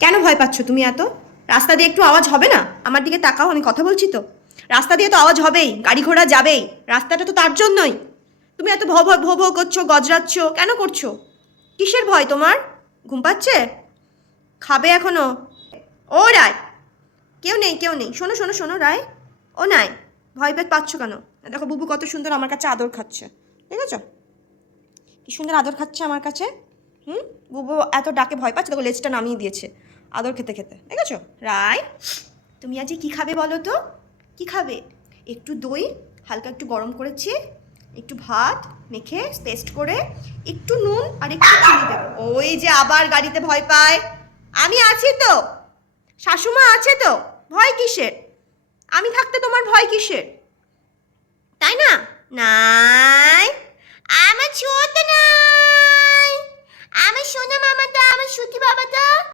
কেন ভয় পাচ্ছ তুমি এত? রাস্তা দিয়ে একটু আওয়াজ হবে না? আমার দিকে তাকাও, আমি কথা বলছি তো। রাস্তা দিয়ে তো আওয়াজ হবেই, গাড়ি ঘোড়া যাবেই, রাস্তাটা তো তার জন্যই। তুমি এত ভো ভো ভো ভো করছ, গজরাচ্ছ, কেন করছ? কিসের ভয় তোমার? ঘুম পাচ্ছে? খাবে এখনও? ও রায়! কেউ নেই কেউ নেই। শোনো শোনো শোনো রায়। ও নাই। ভয় পেয়ে পাচ্ছ কেন? দেখো, বুবু কত সুন্দর আমার কাছে আদর খাচ্ছে। ঠিক আছে কি সুন্দর আদর খাচ্ছে আমার কাছে। হুম? বুবু এত ডাকে ভয় পাচ্ছে, দেখো, লেজটা নামিয়ে দিয়েছে। আদর খেতে খেতে। আছে রায় তুমি আজকে কি খাবে বলো তো? কি খাবে? একটু দই, হালকা একটু গরম করেছি, একটু ভাত মেখে পেস্ট করে একটু নুন আর একটু চিনি দেবো। ওই যে আবার গাড়িতে ভয় পায়। আমি আছি তো। শাশুমা আছে তো। ভয় কিসের? আমি থাকতে তোমার ভয় কিসের? তাই না? নাই। আমার ছোট